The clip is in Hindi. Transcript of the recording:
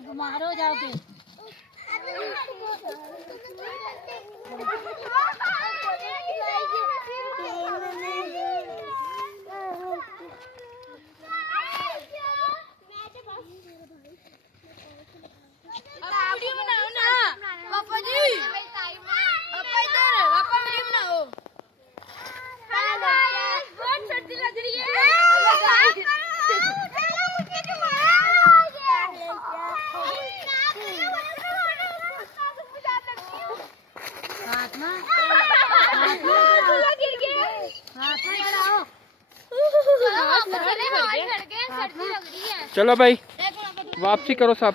बीमार हो जाओगे। वीडियो बनाओ ना पापा जी, पापा इधर, पापा वीडियो बनाओ। बहुत सर्दी लग रही है। चलो भाई वापसी करो सब।